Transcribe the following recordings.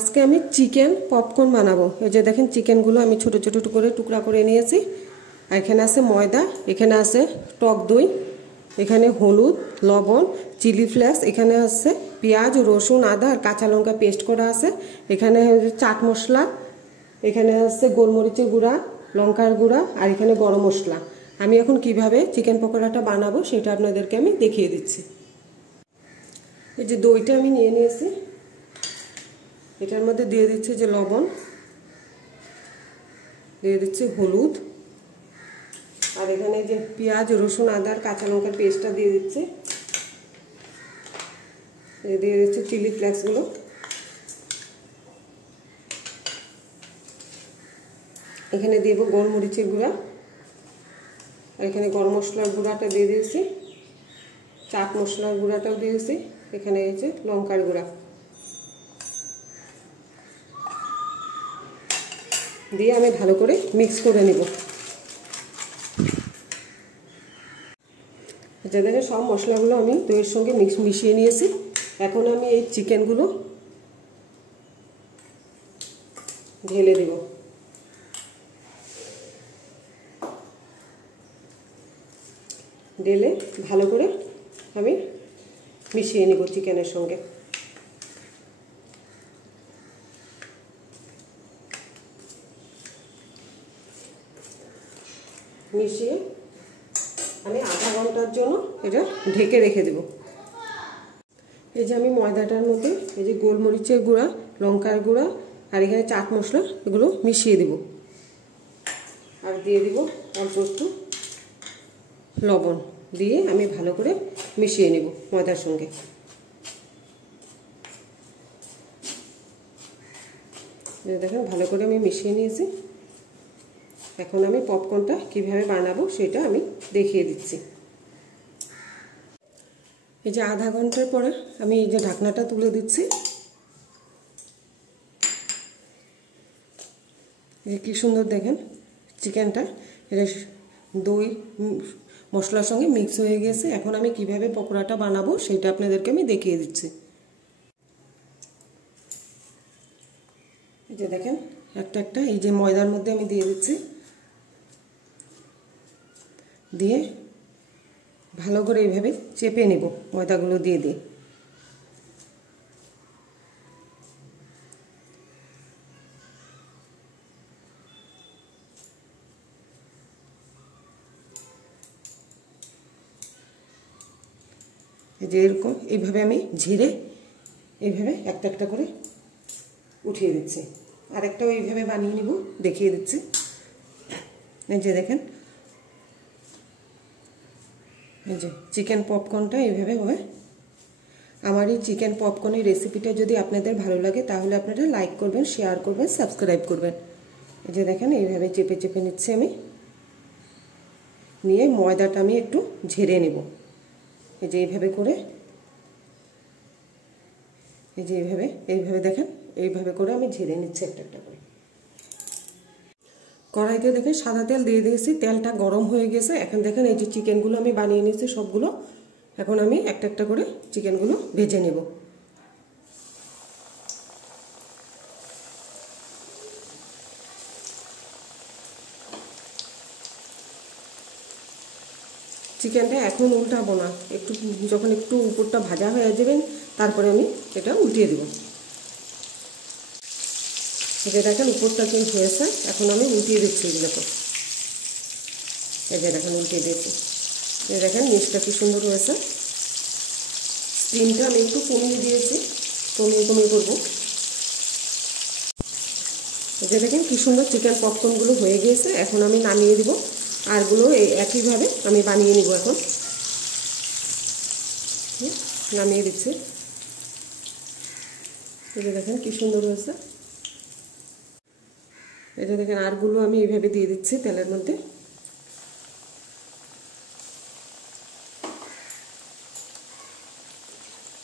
আজকে আমি chicken popcorn বানাবো। এই যে দেখেন চিকেনগুলো আমি ছোট ছোট করে টুকরা করে নিয়েছি। আর এখানে আছে ময়দা, এখানে আছে টক দই, এখানে হলুদ, লবণ, চিলি ফ্লেক্স, এখানে আছে পেঁয়াজ, রসুন, আদা আর কাঁচা লঙ্কা পেস্ট করা আছে। এখানে চাট মশলা, এখানে আছে গোলমরিচের গুঁড়া, লঙ্কার গুঁড়া আর এখানে গরম মশলা। আমি এখন কিভাবে চিকেন পকোড়াটা বানাবো সেটা আপনাদেরকে আমি দেখিয়ে দিচ্ছি। এই যে দইটা আমি নিয়ে নিয়েছি, এটার মধ্যে দিয়ে দিচ্ছি যে লবণ, দিয়ে দিচ্ছি হলুদ, আর এখানে যে পেঁয়াজ, রসুন, আদা আর কাঁচা লঙ্কার পেস্টটা দিয়ে দিচ্ছি, দিয়ে দিচ্ছি চিলি ফ্লেক্সগুলো, এখানে দেবো গোলমরিচের গুঁড়া, আর এখানে গরম মশলার গুঁড়াটা দিয়ে দিয়েছি, চাট মশলার গুঁড়াটাও দিয়েছি, এখানে এই যে লঙ্কার গুঁড়া দিয়ে আমি ভালো করে মিক্স করে নিব। এটা দেখে সব মশলাগুলো আমি দইয়ের সঙ্গে মিশিয়ে নিয়েছি। এখন আমি এই চিকেনগুলো ঢেলে দেব। ঢেলে ভালো করে আমি মিশিয়ে নিব চিকেনের সঙ্গে। মিশিয়ে আমি আধা ঘন্টার জন্য এটা ঢেকে রেখে দেব। এই যে আমি ময়দাটার মধ্যে এই যে গোলমরিচের গুঁড়া, লঙ্কার গুঁড়া আর এখানে চাট মশলা এগুলো মিশিয়ে দেব, আর দিয়ে দিব অল্প একটু লবণ, দিয়ে আমি ভালো করে মিশিয়ে নেব ময়দার সঙ্গে। দেখেন ভালো করে আমি মিশিয়ে নিয়েছি। এখন আমি পপকর্নটা কিভাবে বানাবো সেটা আমি দেখিয়ে দিচ্ছি। এই যে আধা ঘন্টার পরে আমি এই যে ঢাকনাটা তুলে দিচ্ছি। এই যে কি সুন্দর দেখেন চিকেনটা, এটা দই মশলার সঙ্গে মিক্স হয়ে গেছে। এখন আমি কিভাবে পকোড়াটা বানাবো সেটা আপনাদেরকে আমি দেখিয়ে দিচ্ছি। এই যে দেখেন একটা একটা এই যে ময়দার মধ্যে আমি দিয়ে দিচ্ছি, দিয়ে ভালো করে এইভাবে চেপে নেব ময়দাগুলো দিয়ে দিয়ে। এই যে এরকম এইভাবে আমি ঝিরে এইভাবে একটা একটা করে উঠিয়ে দিচ্ছি। আরেকটাও এইভাবে বানিয়ে নিব, দেখিয়ে দিচ্ছি। এই যে দেখেন এই যে চিকেন পপকর্নটা এইভাবে হবে। আমার এই চিকেন পপকর্নের রেসিপিটা যদি আপনাদের ভালো লাগে তাহলে আপনারা লাইক করবেন, শেয়ার করবেন, সাবস্ক্রাইব করবেন। এই যে দেখেন এইভাবে চেপে চেপে নিচ্ছি আমি, নিয়ে ময়দাটা আমি একটু ঝেড়ে নেব। এই যে এইভাবে করে, এই যে এইভাবে দেখেন এইভাবে করে আমি ঝেড়ে নিচ্ছি একটা একটা করে। কড়াইতে দেখেন সাদা তেল দিয়ে দিয়েছি, তেলটা গরম হয়ে গেছে। এখন দেখেন এই যে চিকেনগুলো আমি বানিয়ে নিয়েছি সবগুলো। এখন আমি একটা একটা করে চিকেনগুলো ভেজে নেব। চিকেনটা এখন উল্টাবো না, একটু যখন একটু উপরটা ভাজা হয়ে যাবেন তারপরে আমি এটা উল্টিয়ে দেব। এই যে দেখেন উপরটা চেঞ্জ হয়েছে, এখন আমি উল্টিয়ে দিচ্ছি এগুলোকে। এই যে দেখেন উল্টিয়ে দিয়েছি। এই দেখেন নিচটা কি সুন্দর হয়েছে। স্টিমটা আমি একটু কমিয়ে দিয়েছি, কমিয়ে করবো। এই যে দেখেন কি সুন্দর চিকেন পপকর্নগুলো হয়ে গিয়েছে। এখন আমি নামিয়ে দিব, আরগুলো এই একইভাবে আমি বানিয়ে নিব। এখন নামিয়ে দিচ্ছি। এই যে দেখেন কি সুন্দর হয়েছে। এই যে দেখেন আরগুলো আমি এইভাবে দিয়ে দিচ্ছি তেলের মধ্যে।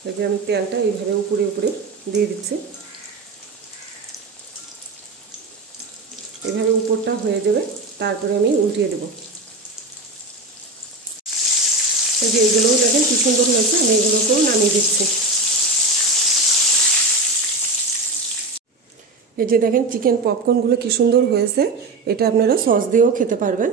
এই যে আমি তেলটা এইভাবে উপরে উপরে দিয়ে দিচ্ছি। এভাবে উপরটা হয়ে যাবে, তারপরে আমি উল্টিয়ে দেব। এই যে এইগুলোও দেখেন কি সুন্দর হয়েছে, আমি এগুলোকেও নামিয়ে দিচ্ছি। এই যে দেখেন চিকেন পপকর্নগুলো কি সুন্দর হয়েছে, এটা আপনারা সস দিয়েও খেতে পারবেন।